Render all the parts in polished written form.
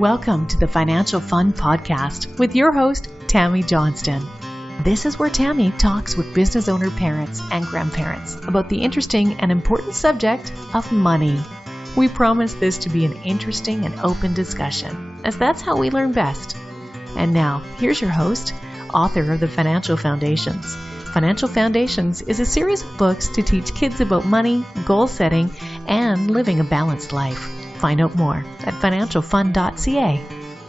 Welcome to the Financial Fun Podcast with your host, Tammy Johnston. This is where Tammy talks with business owner parents and grandparents about the interesting and important subject of money. We promise this to be an interesting and open discussion, as that's how we learn best. And now, here's your host, author of the Financial Foundations. Financial Foundations is a series of books to teach kids about money, goal setting, and living a balanced life. Find out more at financialfun.ca.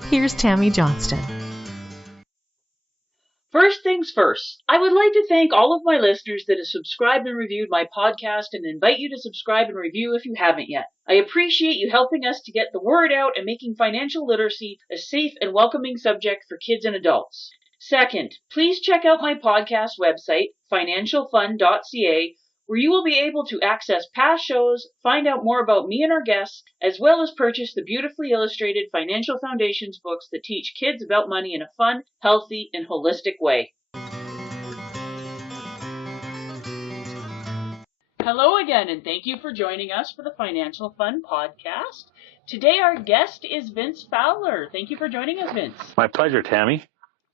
Here's Tammy Johnston. First things first, I would like to thank all of my listeners that have subscribed and reviewed my podcast and invite you to subscribe and review if you haven't yet. I appreciate you helping us to get the word out and making financial literacy a safe and welcoming subject for kids and adults. Second, please check out my podcast website, financialfun.ca, where you will be able to access past shows, find out more about me and our guests, as well as purchase the beautifully illustrated Financial Foundations books that teach kids about money in a fun, healthy, and holistic way. Hello again, and thank you for joining us for the Financial Fun Podcast. Today our guest is Vince Fowler. Thank you for joining us, Vince. My pleasure, Tammy.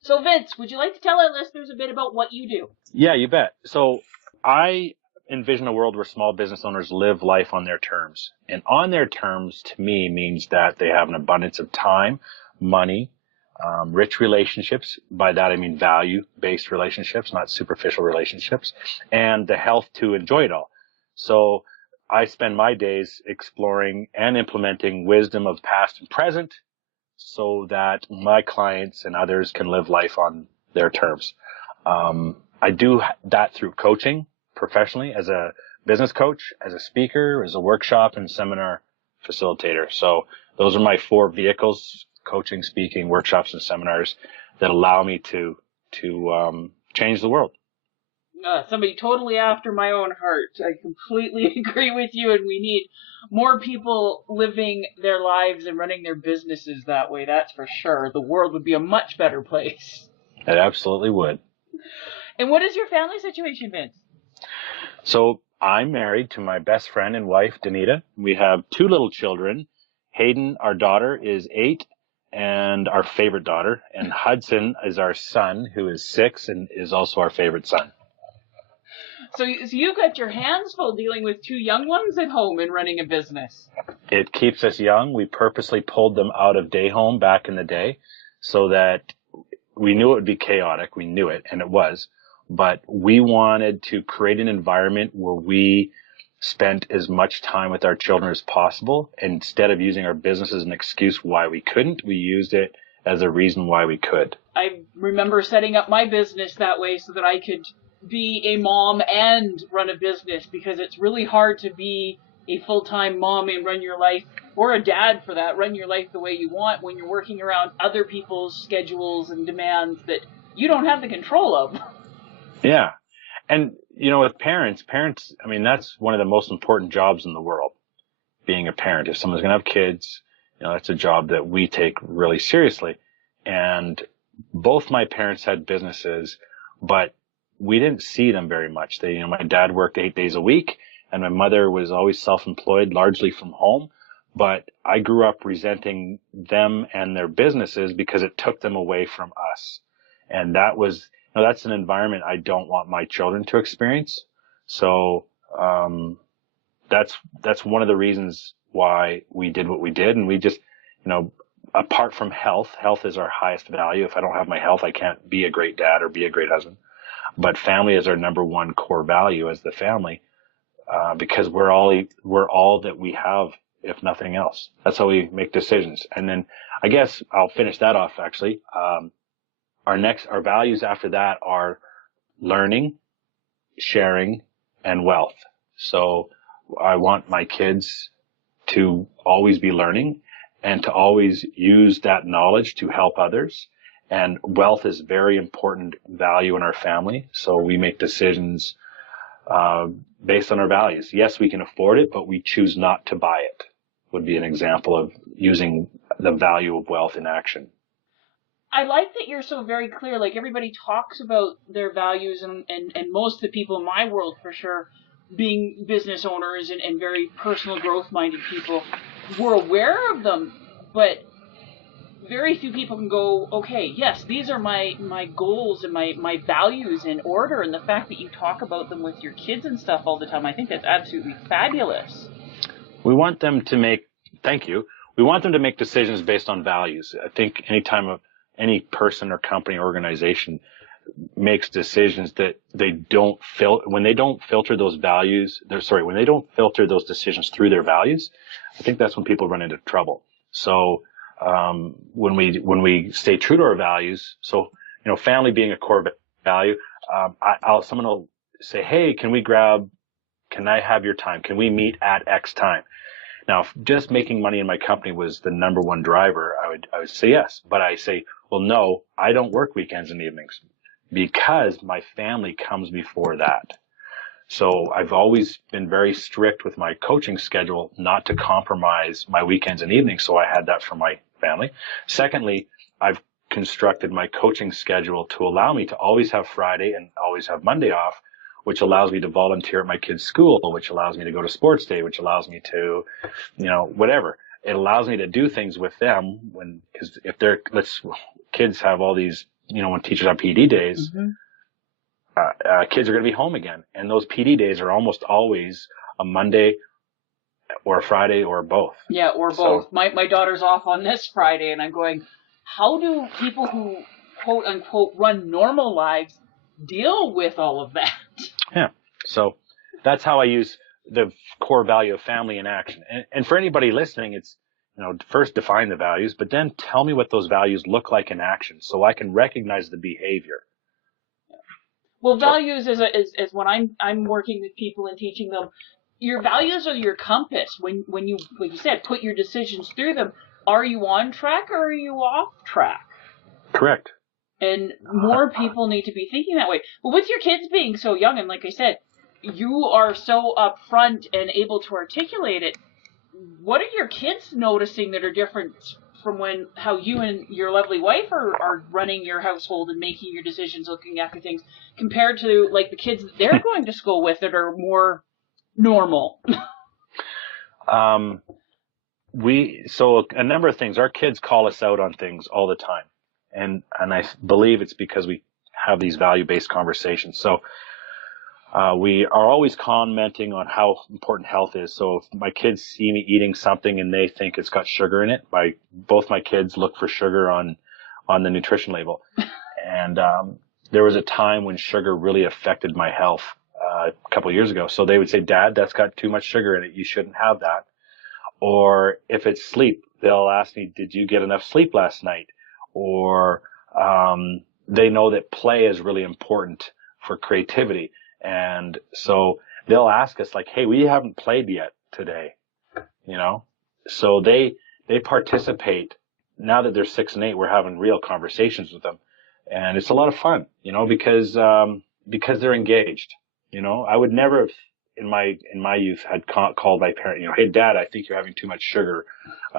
So Vince, would you like to tell our listeners a bit about what you do? Yeah, you bet. So I envision a world where small business owners live life on their terms. And on their terms, to me, means that they have an abundance of time, money, rich relationships. By that, I mean value-based relationships, not superficial relationships, and the health to enjoy it all. So I spend my days exploring and implementing wisdom of past and present so that my clients and others can live life on their terms. I do that through coaching professionally as a business coach, as a speaker, as a workshop and seminar facilitator. So those are my four vehicles: coaching, speaking, workshops, and seminars that allow me to change the world. Somebody totally after my own heart. I completely agree with you, and we need more people living their lives and running their businesses that way, that's for sure. The world would be a much better place. It absolutely would. And what is your family situation, Vince? So I'm married to my best friend and wife, Danita. We have two little children. Hayden, our daughter, is 8, and our favorite daughter. And Hudson is our son, who is 6 and is also our favorite son. So you've got your hands full dealing with two young ones at home and running a business. It keeps us young. We purposely pulled them out of day home back in the day so that we knew it would be chaotic. We knew it, and it was. But we wanted to create an environment where we spent as much time with our children as possible. Instead of using our business as an excuse why we couldn't, we used it as a reason why we could. I remember setting up my business that way so that I could be a mom and run a business, because it's really hard to be a full-time mom and run your life, or a dad for that, run your life the way you want when you're working around other people's schedules and demands that you don't have the control of. Yeah. And, with parents, I mean, that's one of the most important jobs in the world, being a parent. If someone's going to have kids, that's a job that we take really seriously. And both my parents had businesses, but we didn't see them very much. My dad worked 8 days a week, and my mother was always self-employed, largely from home. But I grew up resenting them and their businesses because it took them away from us. And that's an environment I don't want my children to experience. So that's one of the reasons why we did what we did. And we just, apart from health is our highest value. If I don't have my health, I can't be a great dad or be a great husband. But family is our number one core value as the family, because we're all that we have, if nothing else. That's how we make decisions. And then I guess I'll finish that off actually. Our values after that are learning, sharing, and wealth. So I want my kids to always be learning and to always use that knowledge to help others. And wealth is a very important value in our family. So we make decisions based on our values. Yes, we can afford it, but we choose not to buy it, would be an example of using the value of wealth in action. I like that you're so very clear. Like, everybody talks about their values, and most of the people in my world, for sure, being business owners and very personal growth-minded people, we're aware of them, but very few people can go, okay, yes, these are my goals and my values in order. And the fact that you talk about them with your kids and stuff all the time, I think that's absolutely fabulous. We want them to make, thank you, we want them to make decisions based on values. I think anytime any person or company or organization makes decisions that when they don't filter those values, when they don't filter those decisions through their values, I think that's when people run into trouble. So, when we stay true to our values, so, family being a core value, someone will say, hey, can I have your time? Can we meet at X time? Now, if just making money in my company was the number one driver, I would say yes. But I say, well, no, I don't work weekends and evenings because my family comes before that. So I've always been very strict with my coaching schedule not to compromise my weekends and evenings. So I had that for my family. Secondly, I've constructed my coaching schedule to allow me to always have Friday and always have Monday off, which allows me to volunteer at my kids' school, which allows me to go to sports day, which allows me to, whatever. It allows me to do things with them because if kids have all these, when teachers have PD days, kids are going to be home again. And those PD days are almost always a Monday or a Friday or both. Yeah, or both. So, my daughter's off on this Friday, and I'm going, how do people who, quote unquote, run normal lives deal with all of that? Yeah. So that's how I use the core value of family in action. And for anybody listening, it's, first define the values, but then tell me what those values look like in action so I can recognize the behavior. Well, values is when I'm working with people and teaching them, your values are your compass. When you, like you said, put your decisions through them, are you on track or are you off track? Correct. And more people need to be thinking that way. But with your kids being so young, and like I said, you are so upfront and able to articulate it, what are your kids noticing that are different from how you and your lovely wife are running your household and making your decisions, looking after things, compared to like the kids that they're going to school with that are more normal? So a number of things. Our kids call us out on things all the time. And I believe it's because we have these value-based conversations. So we are always commenting on how important health is. So if my kids see me eating something and they think it's got sugar in it, both my kids look for sugar on the nutrition label. And there was a time when sugar really affected my health a couple of years ago. So they would say, Dad, that's got too much sugar in it. You shouldn't have that. Or if it's sleep, they'll ask me, did you get enough sleep last night? Or they know that play is really important for creativity. And so they'll ask us like, hey, we haven't played yet today, So they participate. Now that they're 6 and 8, we're having real conversations with them. And it's a lot of fun, because they're engaged. I would never have in my youth had called my parent, hey, Dad, I think you're having too much sugar.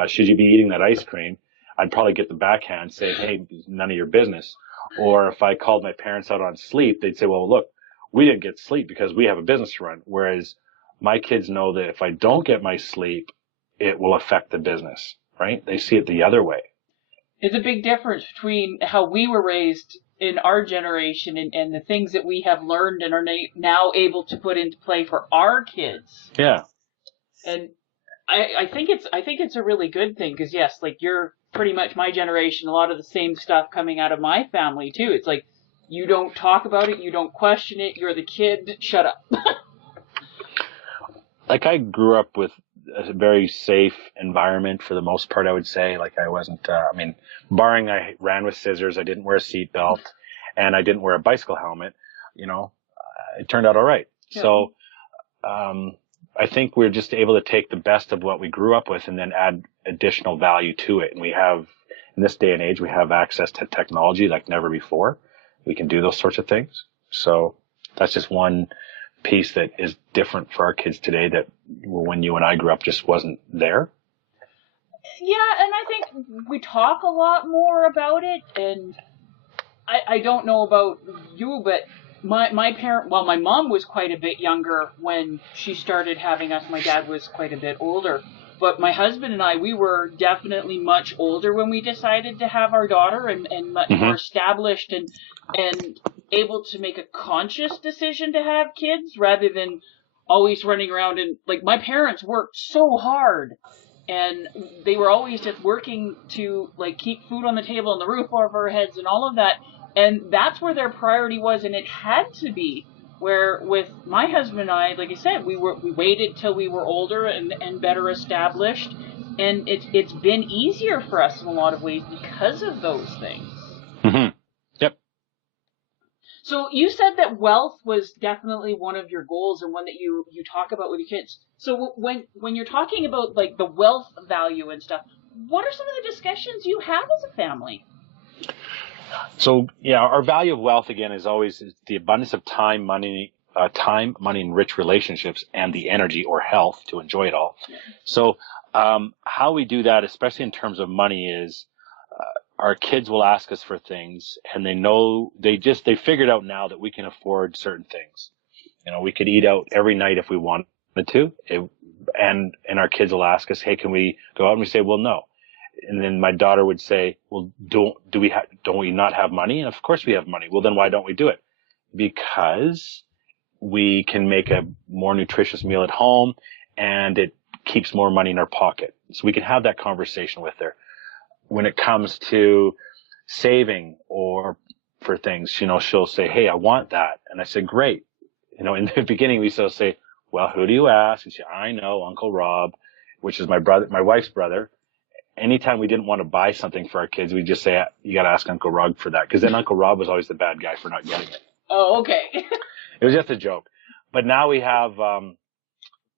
Should you be eating that ice cream? I'd probably get the backhand saying, hey, none of your business. Or if I called my parents out on sleep, they'd say, well, look, we didn't get sleep because we have a business to run. Whereas my kids know that if I don't get my sleep, it will affect the business, right? They see it the other way. There's a big difference between how we were raised in our generation and the things that we have learned and are now able to put into play for our kids. Yeah. And I think it's a really good thing because, yes, like you're pretty much my generation, a lot of the same stuff coming out of my family too. It's like, you don't talk about it, you don't question it, you're the kid, shut up. Like I grew up with a very safe environment for the most part, I would say. Like I wasn't, barring I ran with scissors, I didn't wear a seatbelt, and I didn't wear a bicycle helmet, it turned out all right. Yeah. So I think we're just able to take the best of what we grew up with and then add additional value to it. And we have, in this day and age, we have access to technology like never before. We can do those sorts of things. So that's just one piece that is different for our kids today that when you and I grew up just wasn't there. Yeah, and I think we talk a lot more about it. And I don't know about you, but my mom was quite a bit younger when she started having us. My dad was quite a bit older. But my husband and I, we were definitely much older when we decided to have our daughter, and much more established and able to make a conscious decision to have kids rather than always running around. And like, my parents worked so hard, and they were always just working to like keep food on the table and the roof over our heads and all of that. And that's where their priority was, and it had to be. Where with my husband and I, like I said, we waited till we were older and better established, and it's been easier for us in a lot of ways because of those things. Mm-hmm. Yep. So you said that wealth was definitely one of your goals and one that you talk about with your kids. So when you're talking about like the wealth value and stuff, what are some of the discussions you have as a family? So, yeah, our value of wealth, again, is always the abundance of time, money, and rich relationships, and the energy or health to enjoy it all. Yeah. So how we do that, especially in terms of money, is our kids will ask us for things, and they figured out now that we can afford certain things. You know, we could eat out every night if we wanted to, and our kids will ask us, hey, can we go out? And we say, well, no. And then my daughter would say, well, don't we not have money? And of course we have money. Well, then why don't we do it? Because we can make a more nutritious meal at home, and it keeps more money in our pocket. So we can have that conversation with her. When it comes to saving or for things, you know, she'll say, hey, I want that. And I said, great. You know, in the beginning we still say, well, who do you ask? And she, I know, Uncle Rob, which is my wife's brother. Anytime we didn't want to buy something for our kids, we just say, you got to ask Uncle Rob for that. Because then Uncle Rob was always the bad guy for not getting it. Oh, okay. It was just a joke. But now we have,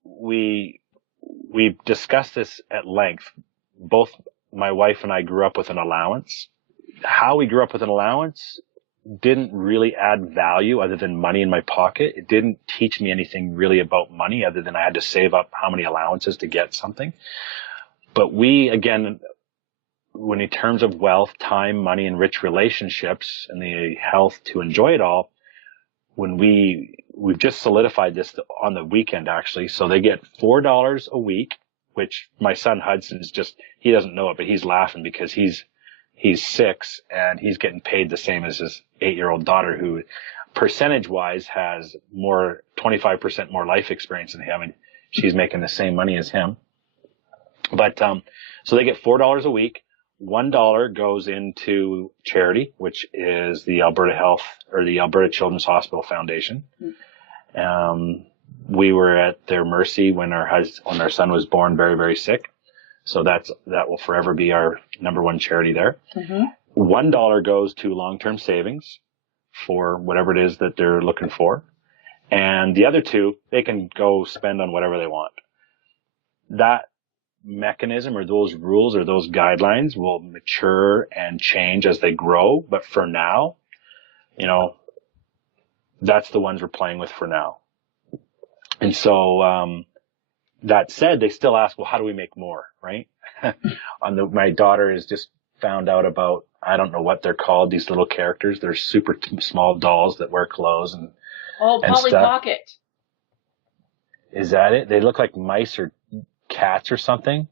we discussed this at length. Both my wife and I grew up with an allowance. How we grew up with an allowance didn't really add value other than money in my pocket. It didn't teach me anything really about money other than I had to save up how many allowances to get something. But we, again, when in terms of wealth, time, money, and rich relationships, and the health to enjoy it all, when we've just solidified this on the weekend, actually. So they get $4 a week, which my son Hudson is he doesn't know it, but he's laughing because he's 6 and he's getting paid the same as his 8-year-old daughter, who percentage-wise has 25% more life experience than him, and she's making the same money as him. But, so they get $4 a week. $1 goes into charity, which is the Alberta Health or the Alberta Children's Hospital Foundation. We were at their mercy when our son was born very, very sick. So that will forever be our number one charity there. Mm-hmm. $1 goes to long-term savings for whatever it is that they're looking for. And the other $2, they can go spend on whatever they want. That mechanism or those rules or those guidelines will mature and change as they grow. But for now, you know, that's the ones we're playing with for now. And so, that said, they still ask, well, how do we make more? Right? My daughter has just found out about, I don't know what they're called, these little characters. They're super small dolls that wear clothes and Polly stuff. Pocket. Is that it? They look like mice or cats or something.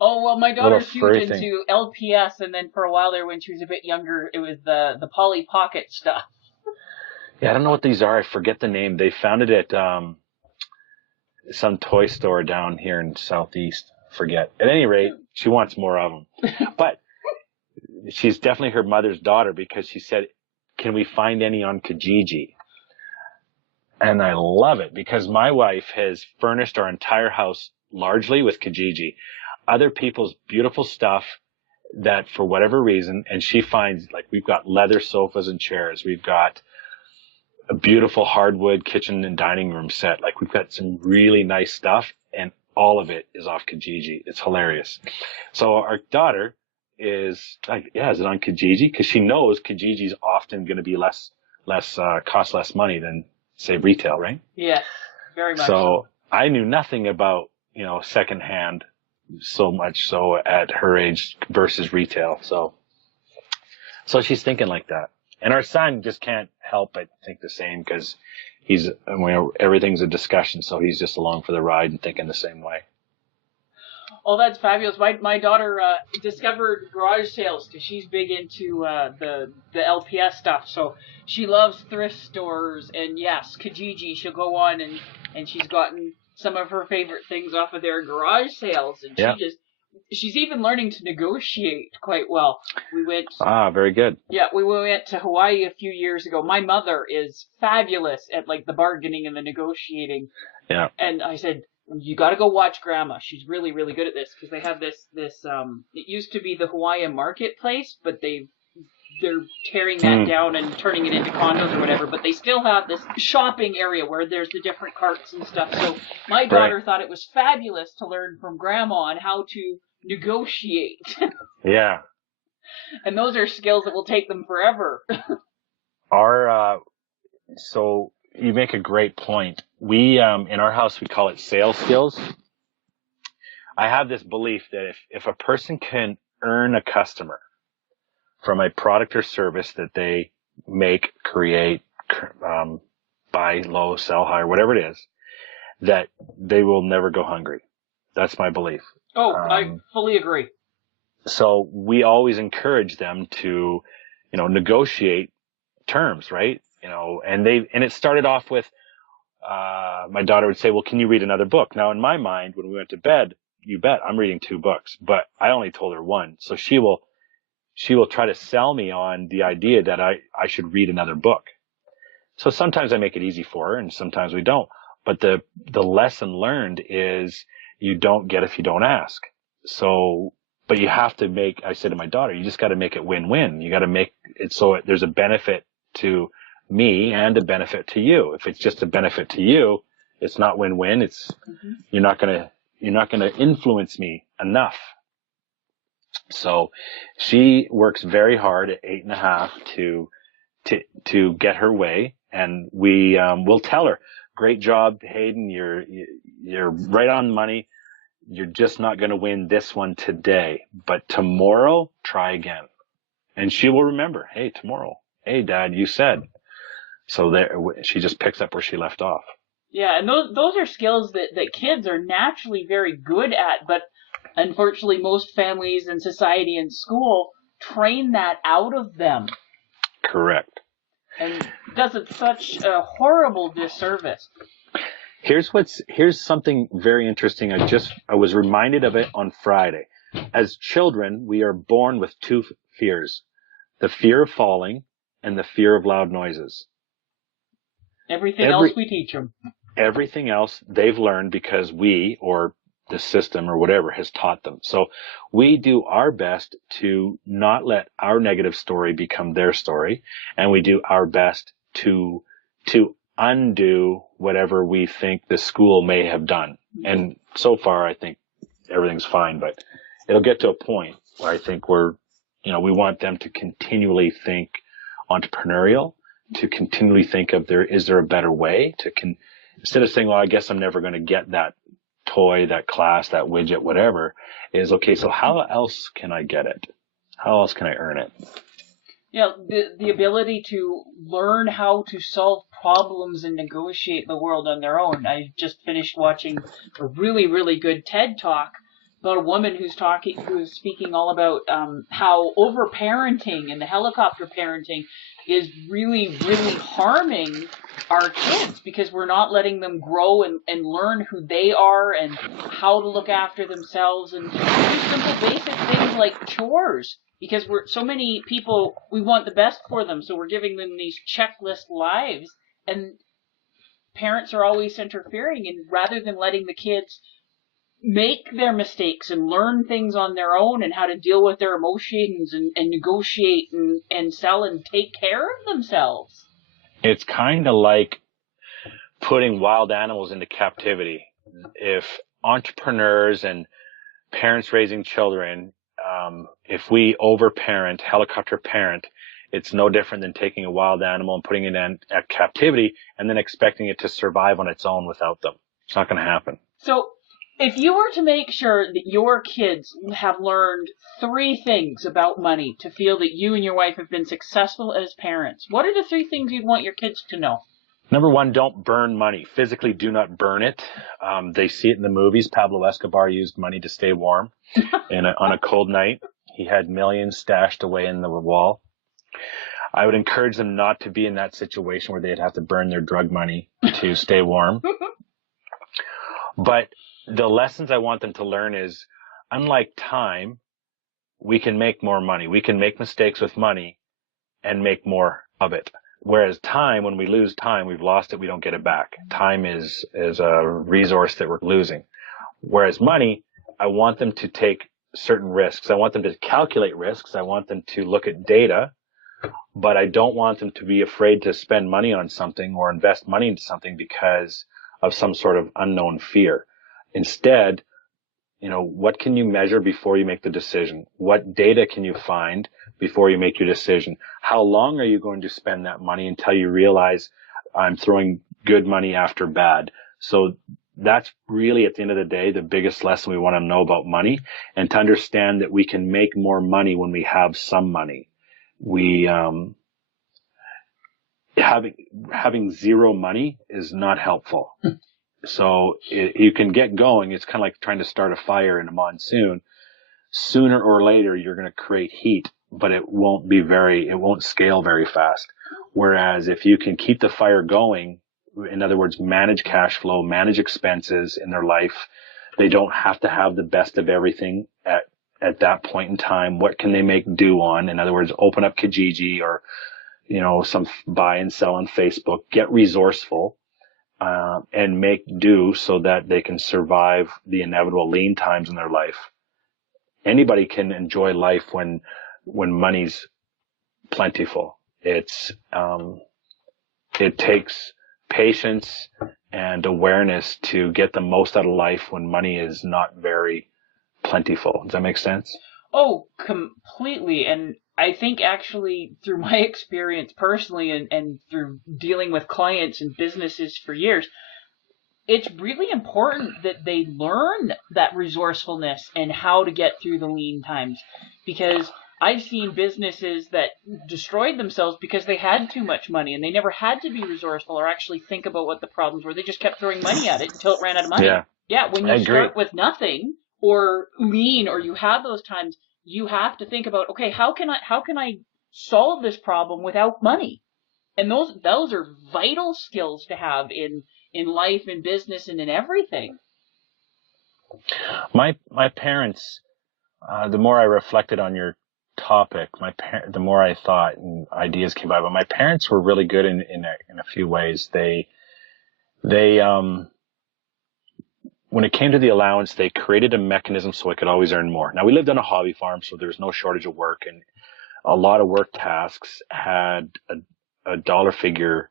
Oh, well, my daughter's huge into LPS, and then for a while there when she was a bit younger, it was the Polly Pocket stuff. Yeah, I don't know what these are. I forget the name. They found it at some toy store down here in Southeast. Forget. At any rate, she wants more of them. But she's definitely her mother's daughter because she said, can we find any on Kijiji? And I love it because my wife has furnished our entire house largely with Kijiji. Other people's beautiful stuff that for whatever reason, and she finds, like, we've got leather sofas and chairs. We've got a beautiful hardwood kitchen and dining room set. Like, we've got some really nice stuff, and all of it is off Kijiji. It's hilarious. So our daughter is like, yeah, is it on Kijiji? Because she knows Kijiji is often going to be cost less money than, say, retail, right? Yes, very much so. I knew nothing about, you know, secondhand so much so at her age versus retail. So she's thinking like that. And our son just can't help but think the same because everything's a discussion. So he's just along for the ride and thinking the same way. Oh, that's fabulous. My daughter discovered garage sales because she's big into the LPS stuff. So she loves thrift stores, and yes, Kijiji. She'll go on and she's gotten some of her favorite things off of their garage sales, and she's even learning to negotiate quite well. We went. Very good. Yeah, we went to Hawaii a few years ago. My mother is fabulous at like the bargaining and the negotiating. Yeah. And I said, you got to go watch Grandma. She's really, really good at this because they have this. It used to be the Hawaiian marketplace, but they're tearing that down and turning it into condos or whatever. But they still have this shopping area where there's the different carts and stuff. So my daughter thought it was fabulous to learn from Grandma on how to negotiate. Yeah. And those are skills that will take them forever. So you make a great point. We, in our house, we call it sales skills. I have this belief that if a person can earn a customer from a product or service that they make, create, buy low, sell high, or whatever it is, that they will never go hungry. That's my belief. Oh, I fully agree. So we always encourage them to, negotiate terms, right? And it started off with, my daughter would say, well, can you read another book? Now, in my mind, when we went to bed, you bet I'm reading 2 books, but I only told her 1. So she will try to sell me on the idea that I should read another book. So sometimes I make it easy for her and sometimes we don't. But the lesson learned is you don't get if you don't ask. So, but you have to I said to my daughter, you just got to make it win-win. You got to make it so there's a benefit to me and a benefit to you. If it's just a benefit to you, it's not win-win. It's, you're not going to influence me enough. So she works very hard at 8.5 to get her way. And we'll tell her, great job, Hayden. You're right on the money. You're just not going to win this one today, but tomorrow try again. And she will remember, hey, tomorrow, hey, Dad, you said. So she just picks up where she left off. Yeah, and those are skills that kids are naturally very good at, but unfortunately most families and society and school train that out of them. Correct. And does it such a horrible disservice. Here's something very interesting. I was reminded of it on Friday. As children, we are born with 2 fears, the fear of falling and the fear of loud noises. Everything else we teach them. Everything else they've learned because we, or the system or whatever, has taught them. So we do our best to not let our negative story become their story, and we do our best to undo whatever we think the school may have done. And so far, I think everything's fine, but it'll get to a point where I think we want them to continually think entrepreneurial, to continually think of is there a better way instead of saying, well, I guess I'm never going to get that toy, that class, that widget, whatever, is okay. So how else can I get it? How else can I earn it? Yeah, the ability to learn how to solve problems and negotiate the world on their own. I just finished watching a really, really good TED Talk about a woman who's speaking all about how overparenting and the helicopter parenting is really, really harming our kids because we're not letting them grow and learn who they are and how to look after themselves and do simple basic things like chores. Because so many people, we want the best for them, so we're giving them these checklist lives, and parents are always interfering, and rather than letting the kids make their mistakes and learn things on their own and how to deal with their emotions and negotiate and sell and take care of themselves. It's kind of like putting wild animals into captivity. If entrepreneurs and parents raising children, if we overparent, helicopter parent, it's no different than taking a wild animal and putting it in at captivity and then expecting it to survive on its own without them. It's not going to happen. So if you were to make sure that your kids have learned 3 things about money to feel that you and your wife have been successful as parents, what are the 3 things you'd want your kids to know? Number one, don't burn money. Physically, do not burn it. They see it in the movies. Pablo Escobar used money to stay warm on a cold night. He had millions stashed away in the wall. I would encourage them not to be in that situation where they'd have to burn their drug money to stay warm. But the lessons I want them to learn is, unlike time, we can make more money. We can make mistakes with money and make more of it. Whereas time, when we lose time, we've lost it, we don't get it back. Time is a resource that we're losing. Whereas money, I want them to take certain risks. I want them to calculate risks. I want them to look at data, but I don't want them to be afraid to spend money on something or invest money into something because of some sort of unknown fear. Instead, what can you measure before you make the decision? What data can you find before you make your decision? How long are you going to spend that money until you realize I'm throwing good money after bad? So that's really, at the end of the day, the biggest lesson we want to know about money, and to understand that we can make more money when we have some money. Having zero money is not helpful. So you can get going. It's kind of like trying to start a fire in a monsoon. Sooner or later, you're going to create heat, but it won't scale very fast. Whereas if you can keep the fire going, in other words, manage cash flow, manage expenses in their life, they don't have to have the best of everything at that point in time. What can they make do on? In other words, open up Kijiji or, some buy and sell on Facebook, get resourceful. And make do so that they can survive the inevitable lean times in their life. Anybody can enjoy life when money's plentiful. It takes patience and awareness to get the most out of life when money is not very plentiful. Does that make sense? Oh, completely. And I think actually through my experience personally and through dealing with clients and businesses for years, it's really important that they learn that resourcefulness and how to get through the lean times. Because I've seen businesses that destroyed themselves because they had too much money and they never had to be resourceful or actually think about what the problems were. They just kept throwing money at it until it ran out of money. Yeah, when you start with nothing or lean or you have those times, you have to think about, okay, how can I solve this problem without money? And those are vital skills to have in life, in business, and in everything. My parents, the more I reflected on your topic, the more I thought and ideas came by. But my parents were really good in a few ways. They when it came to the allowance, they created a mechanism so I could always earn more. Now, we lived on a hobby farm, so there was no shortage of work, and a lot of work tasks had a dollar figure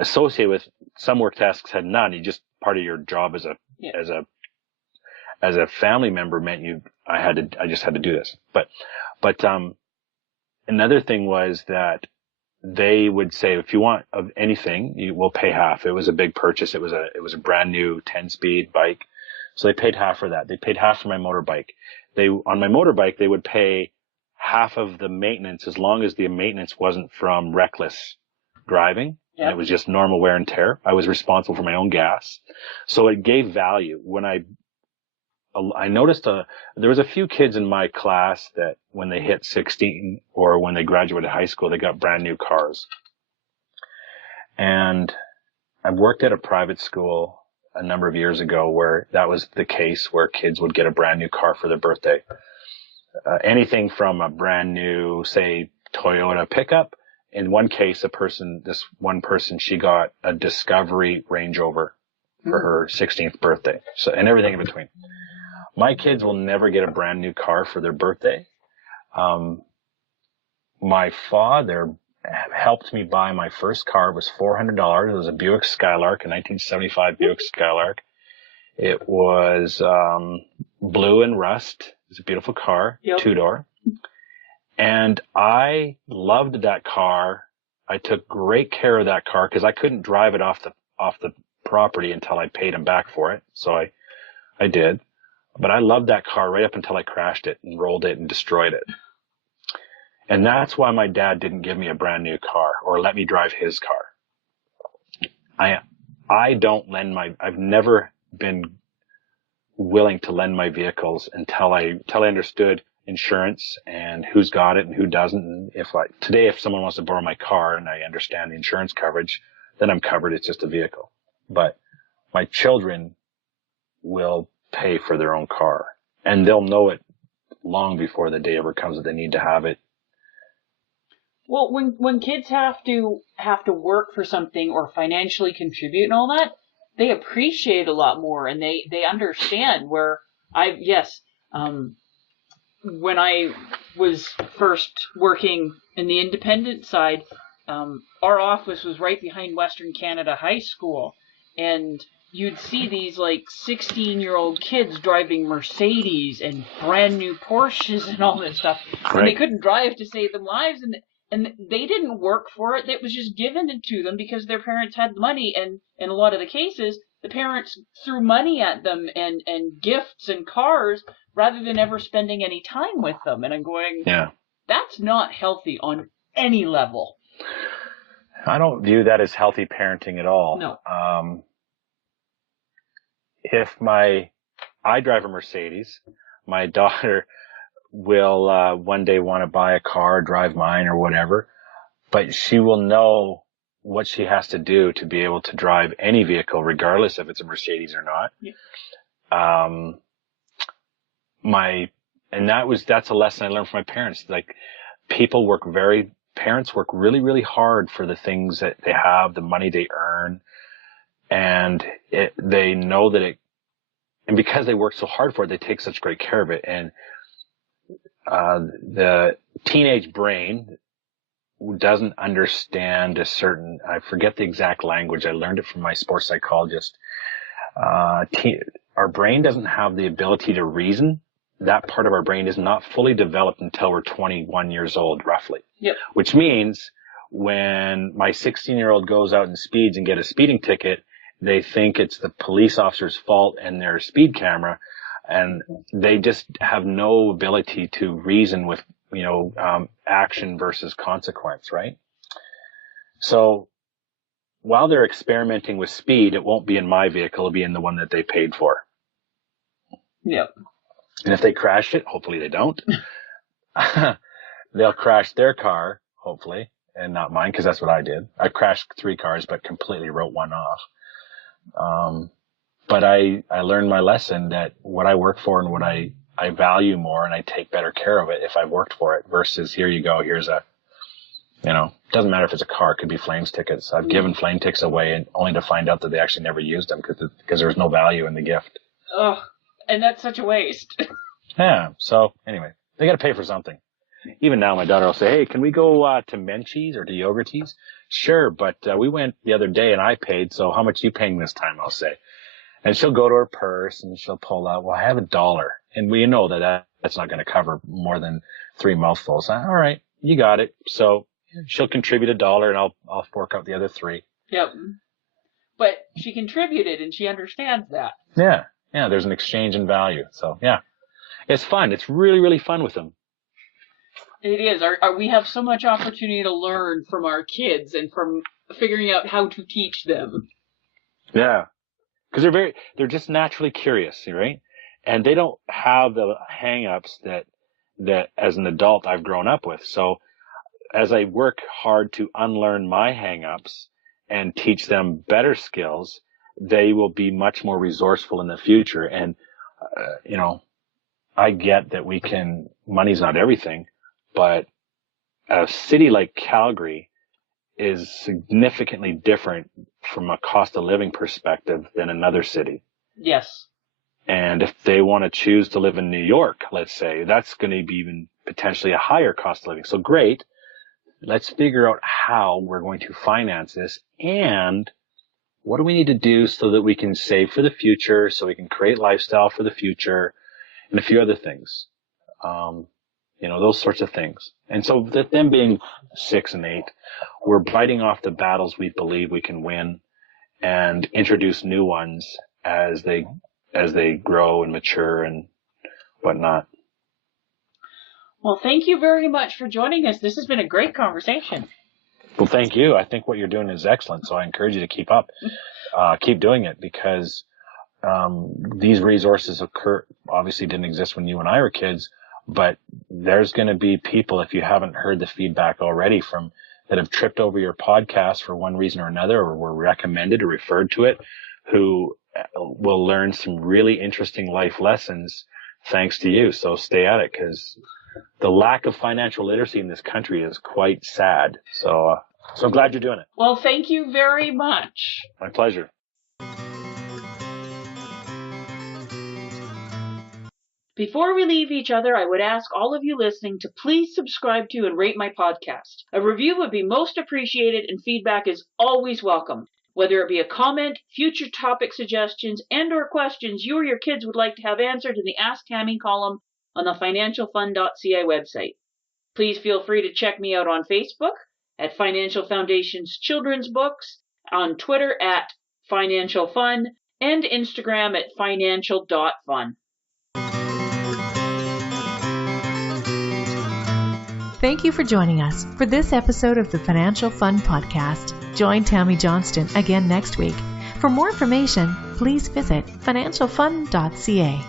associated with. Some work tasks had none. You just, part of your job as a family member meant I just had to do this. But another thing was that they would say, if you want of anything, you will pay half. It was a big purchase. It was a brand new 10-speed bike. So they paid half for that. They paid half for my motorbike. On my motorbike, they would pay half of the maintenance as long as the maintenance wasn't from reckless driving. Yep. And it was just normal wear and tear. I was responsible for my own gas. So it gave value. When I noticed there was a few kids in my class that when they hit 16 or when they graduated high school, they got brand new cars. And I worked at a private school a number of years ago where that was the case, where kids would get a brand new car for their birthday. Anything from a brand new, say, Toyota pickup. In one case, this one person, she got a Discovery Range Rover for her 16th birthday. So, and everything in between. My kids will never get a brand new car for their birthday. My father helped me buy my first car. It was $400. It was a Buick Skylark, a 1975 Buick Skylark. It was blue and rust. It was a beautiful car, yep. 2-door. And I loved that car. I took great care of that car because I couldn't drive it off the property until I paid him back for it. So I did. But I loved that car right up until I crashed it and rolled it and destroyed it. And that's why my dad didn't give me a brand new car or let me drive his car. I don't lend I've never been willing to lend my vehicles until I understood insurance and who's got it and who doesn't. And if someone wants to borrow my car and I understand the insurance coverage, then I'm covered. It's just a vehicle. But my children will pay for their own car, and they'll know it long before the day ever comes that they need to have it. Well, when kids have to work for something or financially contribute and all that, they appreciate a lot more, and they understand where when I was first working in the independent side, our office was right behind Western Canada High School, and you'd see these like 16-year-old kids driving Mercedes and brand new Porsches and all this stuff, right. And they couldn't drive to save them lives, and they didn't work for it. It was just given to them because their parents had the money, and in a lot of the cases, the parents threw money at them and gifts and cars rather than ever spending any time with them. And I'm going, yeah, that's not healthy on any level. I don't view that as healthy parenting at all. No. I drive a Mercedes, my daughter will one day want to buy a car, drive mine or whatever, but she will know what she has to do to be able to drive any vehicle, regardless if it's a Mercedes or not. Yeah. That's a lesson I learned from my parents. Like, parents work really, really hard for the things that they have, the money they earn, and they know that and because they work so hard for it, they take such great care of it. And the teenage brain doesn't understand I forget the exact language. I learned it from my sports psychologist. Our brain doesn't have the ability to reason. That part of our brain is not fully developed until we're 21 years old, roughly. Yep. Which means when my 16-year-old goes out and speeds and get a speeding ticket, they think it's the police officer's fault and their speed camera, and they just have no ability to reason with, action versus consequence, right? So while they're experimenting with speed, it won't be in my vehicle, it'll be in the one that they paid for. Yep. And if they crash it, hopefully they don't, they'll crash their car, hopefully, and not mine, because that's what I did. I crashed 3 cars, but completely wrote one off. But I learned my lesson that what I work for and what I value more, and I take better care of it if I've worked for it, versus here you go, here's doesn't matter if it's a car, it could be Flames tickets. I've given Flame tickets away and only to find out that they actually never used them because there was no value in the gift. Oh, and that's such a waste. Yeah. So anyway, they got to pay for something. Even now, my daughter will say, "Hey, can we go to Menchie's or to Yogurt's?" Sure, but we went the other day and I paid, so how much are you paying this time? I'll say. And she'll go to her purse and she'll pull out, well, I have $1. And we know that's not going to cover more than 3 mouthfuls. All right, you got it. So she'll contribute $1 and I'll fork out the other 3. Yep. But she contributed and she understands that. Yeah. Yeah. There's an exchange in value. So yeah, it's fun. It's really, really fun with them. It is. We have so much opportunity to learn from our kids and from figuring out how to teach them. Yeah. Because they're just naturally curious, right? And they don't have the hang-ups that as an adult I've grown up with. So as I work hard to unlearn my hang-ups and teach them better skills, they will be much more resourceful in the future. And, I get that money's not everything, but a city like Calgary is significantly different from a cost of living perspective than another city. Yes. And if they want to choose to live in New York, let's say, that's going to be even potentially a higher cost of living. So great. Let's figure out how we're going to finance this, and what do we need to do so that we can save for the future, so we can create lifestyle for the future, and a few other things. Those sorts of things. And so that them being 6 and 8, we're biting off the battles we believe we can win and introduce new ones as they grow and mature and whatnot. Well, thank you very much for joining us. This has been a great conversation. Well, thank you. I think what you're doing is excellent. So I encourage you to keep up, keep doing it, because these resources obviously didn't exist when you and I were kids, but there's going to be people, if you haven't heard the feedback already, that have tripped over your podcast for one reason or another, or were recommended or referred to it, who will learn some really interesting life lessons thanks to you. So stay at it, because the lack of financial literacy in this country is quite sad. So I'm glad you're doing it. Well, thank you very much. My pleasure. Before we leave each other, I would ask all of you listening to please subscribe to and rate my podcast. A review would be most appreciated, and feedback is always welcome. Whether it be a comment, future topic suggestions, and/or questions you or your kids would like to have answered in the Ask Tammy column on the financialfund.ca website. Please feel free to check me out on Facebook at Financial Foundation's Children's Books, on Twitter at Financial Fun, and Instagram at financial.fun. Thank you for joining us for this episode of the Financial Fun Podcast. Join Tammy Johnston again next week. For more information, please visit financialfun.ca.